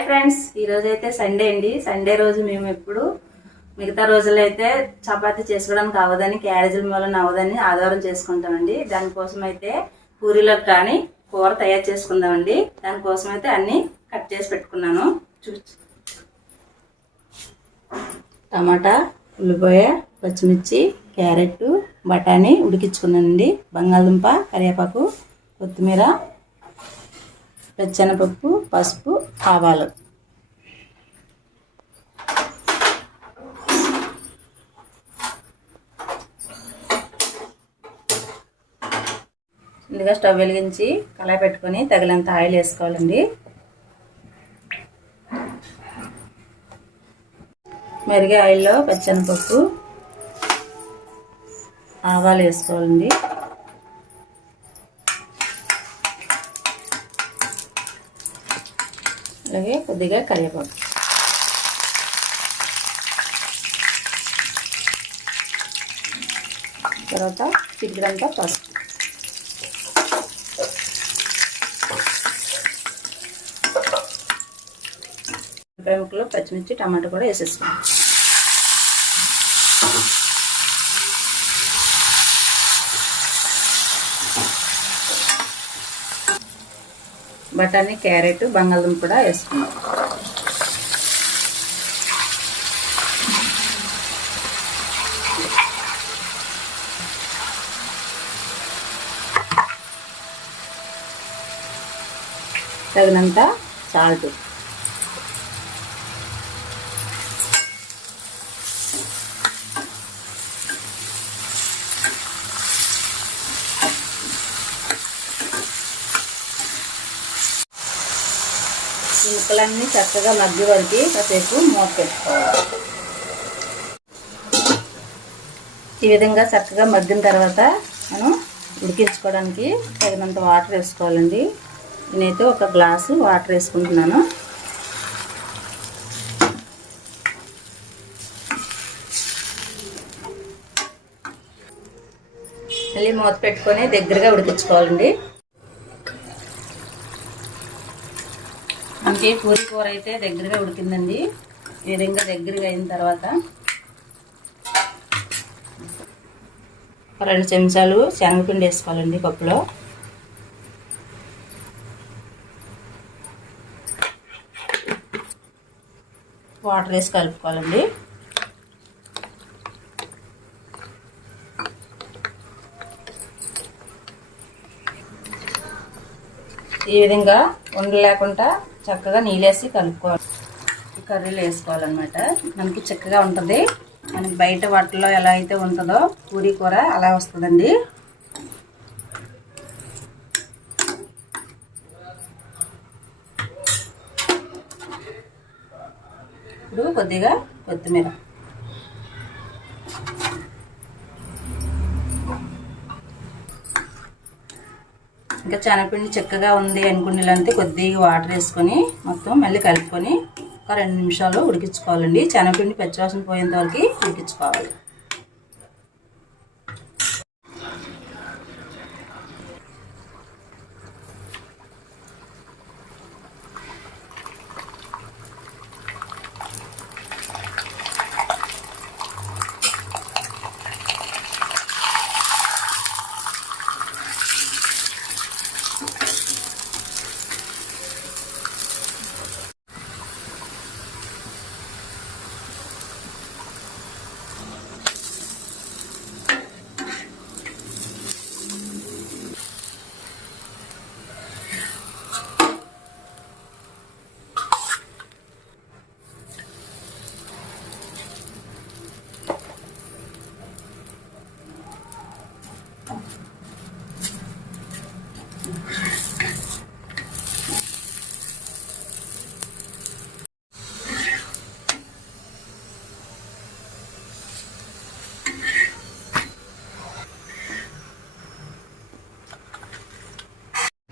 Hi friends ఈ అయితే Sunday అండి. సండే రోజు మేము ఎప్పుడు మిగతా రోజులైతే అయితే చపాతీ చేసుకోవడానికి అవ్వదని క్యారేజీల మూలన అవ్వదని ఆధారం చేసుకుంటామండి. దానికోసం అయితే పూరీలోకి కానీ కూర తయారు చేసుకుందామండి. దానికోసం అయితే అన్నీ కట్ చేసి పెట్టుకున్నాను. చూ టమాటా ఉల్లిపాయ పచ్చిమిర్చి క్యారెట్ బఠానీ ఉడికించుకున్నానండి. బంగాళదుంప కరివేపాకు కొత్తిమీర పెచ్చనపప్పు పసుపు ఆవాలు. ముందుగా స్టవ్ వెలిగించి కళాయి పెట్టుకొని తగినంత ఆయిల్ వేసుకోవాలండి. మెరిగే ఆయిల్లో పచ్చనిపప్పు ఆవాలు వేసుకోవాలండి. అలాగే కొద్దిగా కరివేపాకు. తర్వాత చిటికడంతా పసుపు. ఉల్లిపాయ ముక్కలు పచ్చిమిర్చి టమాటా కూడా వేసేసుకోండి బఠానీ క్యారెట్ బంగాళదుంప కూడా వేసుకున్నాం. తగినంత సాల్ట్. ఈ ముక్కలన్నీ చక్కగా మగ్గి వరకు కాసేపు మూత పెట్టుకోవాలి. ఈ విధంగా చక్కగా మగ్గిన తర్వాత మనం ఉడికించుకోవడానికి తగినంత వాటర్ వేసుకోవాలండి. నేనైతే ఒక గ్లాసు వాటర్ వేసుకుంటున్నాను. మళ్ళీ మూత పెట్టుకొని దగ్గరగా ఉడికించుకోవాలండి. మనకి పూరి కూర అయితే దగ్గరగా ఉడికిందండి. ఈ విధంగా దగ్గరగా అయిన తర్వాత రెండు చెంచాలు శనగపిండి వేసుకోవాలండి పప్పులో. వాటర్ వేసి కలుపుకోవాలండి. ఈ విధంగా ఉండలేకుండా చక్కగా నీళ్ళేసి కలుపుకోవాలి. కర్రీలు వేసుకోవాలన్నమాట. మనకి చక్కగా ఉంటుంది. మనకి బయట వాటిలో ఎలా అయితే ఉంటుందో పూరీ కూర అలా వస్తుందండి. ఇప్పుడు కొద్దిగా కొత్తిమీర. ఇంకా శనగపిండి చక్కగా ఉంది అనుకునేలాంటి కొద్దిగా వాటర్ వేసుకొని మొత్తం మళ్ళీ కలుపుకొని ఒక రెండు నిమిషాలు ఉడికించుకోవాలండి. శనగపిండి పచ్చివాసన పోయేంత వరకు ఉడికించుకోవాలి.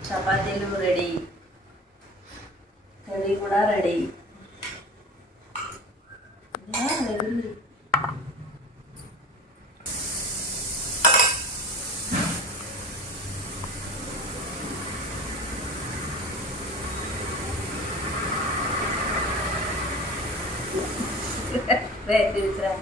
చపాతీలు రెడీ కర్రీ కూడా రెడీ రైట్ తీసురా